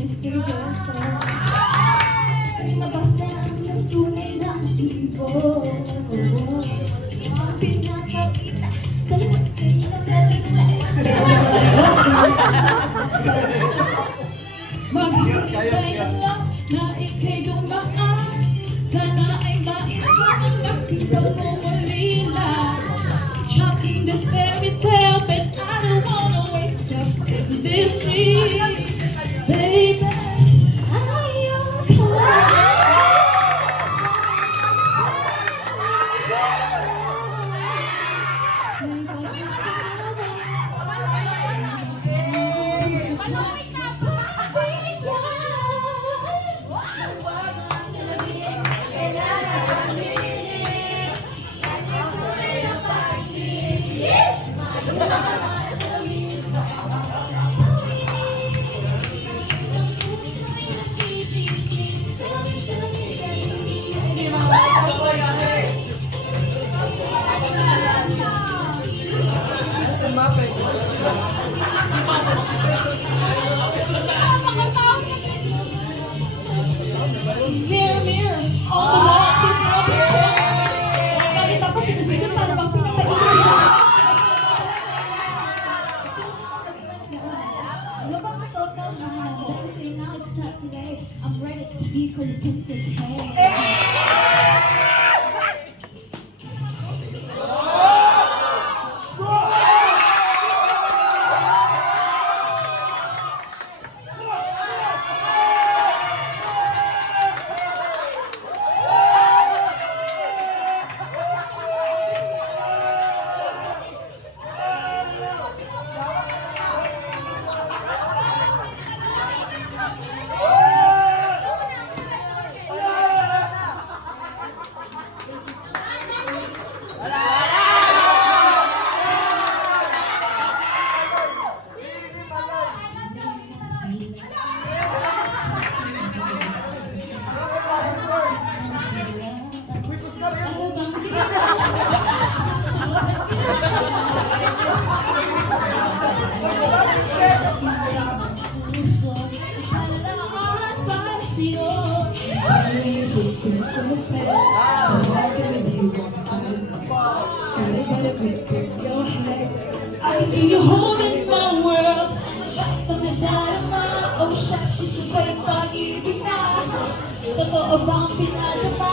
Misteryoso Nabasan ng tunay ng tipo Ang pinakakita Dalawa sila sa Maghihintay na lang na ika'y dumaan. Sana ay maisa ang nakita mo muli lang. Chanting this fairy tale, but I don't wanna wake up in this dream. Baby, mirror, mirror, on the wall, please no picture. Bakit ako sinusunod para bang pinapailan? Ano bang total na? Kasi now it's not today. I'm ready to be called Princess Hey. I can feel you holding my world. Pag nadarama, oh shucks, ito ba'y pag-ibig na? Totoo bang pinadama?